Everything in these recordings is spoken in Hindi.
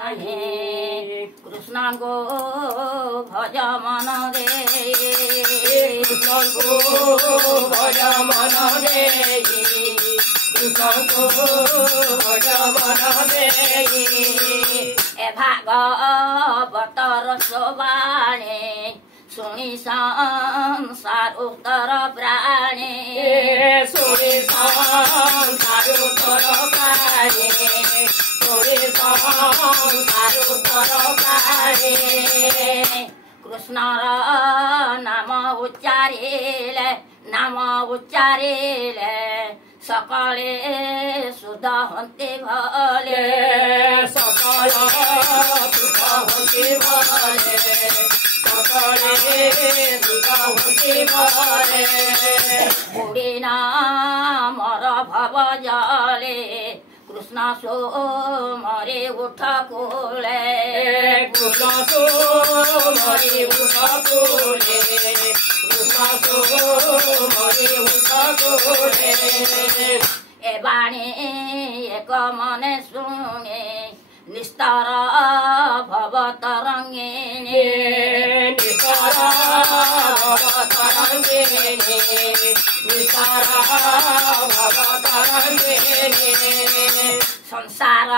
कृष्ण को भज मन दे कृष्ण को भज मन दे कृष्ण को भज मन दे ए भागवतर सोबाणे सुनि संसार उत्तर प्राणे सुनि संसार उत्तर प्राणे सुनि संसार उत्तर प्राणे कृष्ण नाम उच्चारिले सकले शुद्ध हन्ते भले सकल शुद्ध हन्ते भले सकले शुद्ध हन्ते भले बुढी मर भव जले कृष्ण सो मरे उठ कोले कृष्ण सो मरे उठ कोले कृष्ण सो मरे उठ कोले ए बाणी एक मने सुने निस्तार भव तरङ्गिणी निस्तार भव तरङ्गिणी निस्तार भव तरङ्गिणी संसार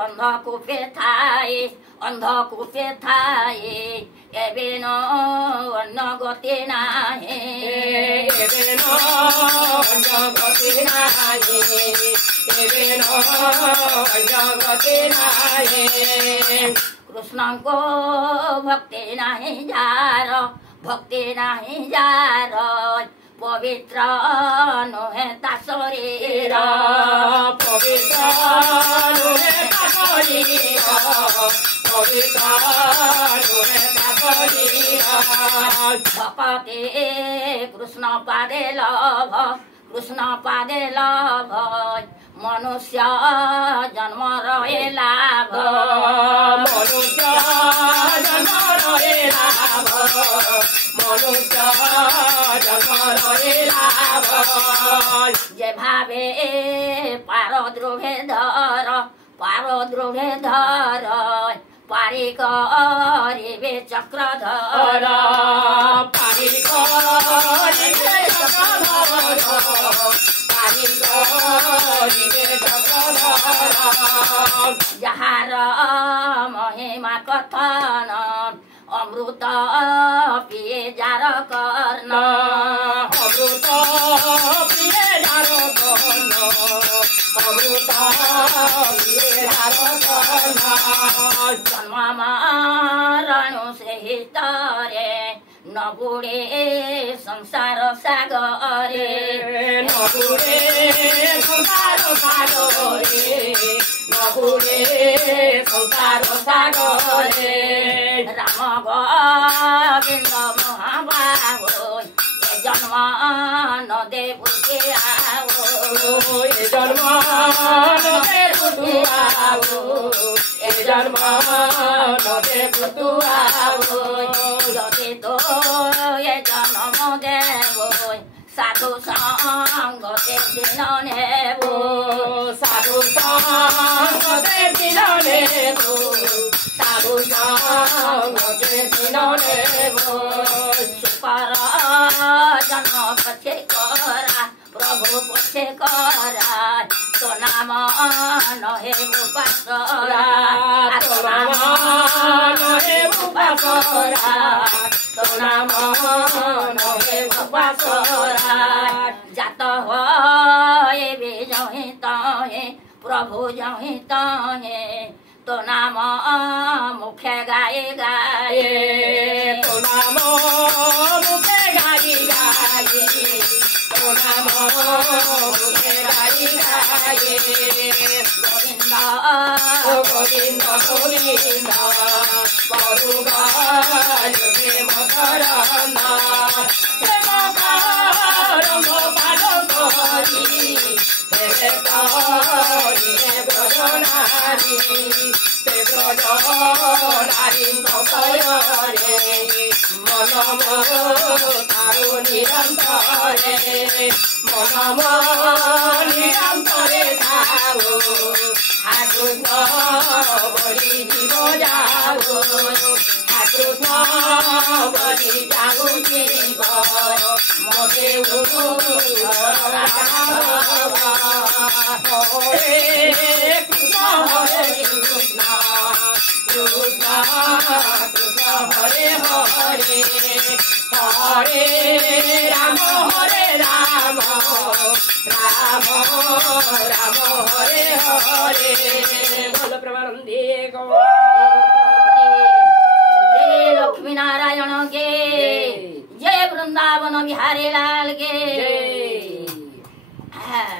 अन्धकूपे थाए एबेन अन्न गति नाहे एबेन अन्न गति नाहे एबेन अन्न गति नाहे कृष्ण को भक्ति नाही जार पवित्र नुहे ता शरीर पवित्र नुहे ता शरीर पवित्र नुहे ता शरीर भक्ति कृष्ण पादे लभ मनुष्य जन्म रहे लाभ मनुष्य जन्म रहे लाभ मनुष्य जन्म रहे लाभ जे भावे पार द्रोहे धर पारी करिबे चक्रधर पारी करिबे चक्रधर पारी करिबे चक्रधर जहार महिमा कथन अमृत पिए जार कर्ण अमृत पिए जार कर्ण अमृत पिए जार कर्ण जन्म मरणु से तरे न बुढे संसार सागरे न बुढे संसार सागरे न बुढे संसार सागरे राम गोविंद महाबाहो ए जन्म नदे बुझे आओ ए जन्म नदे बुझे आओ ए जन्म नदे बुझे आओ यदि तो ए जन्म देवो साधु संग दिन नेबो साधु संग दिन नेबो साधु संग दिन नेबो सुपर जन्म पछि करा प्रभु पछि करा तो नाम नहे उपासरा तो नाम नहे उपासरा तो नाम नहे उपासरा जात हो बे जहि तहे प्रभु जहि तहे तो नाम मुखे गाए तो नाम मुखे गाई तो नाम मुखे गाई गोविंद गोविंद गोविंद परुगा जुगे मकरंद रंग पालो करी हे करी हे नारी से ब्रज नारी कपयरे मन तारु निरंतरे मन निरंतरे थाओ कृष्ण बड़ी जीव जाओ कृष्ण बड़ी जाऊ जीव मते हरे कृष्ण कृष्ण कृष्ण कृष्ण हरे हरे हरे राम राम राम राम हरे हरे बोल प्रमानंदे जय लक्ष्मी नारायण के जय वृंदावन बिहारी लाल के। हाँ।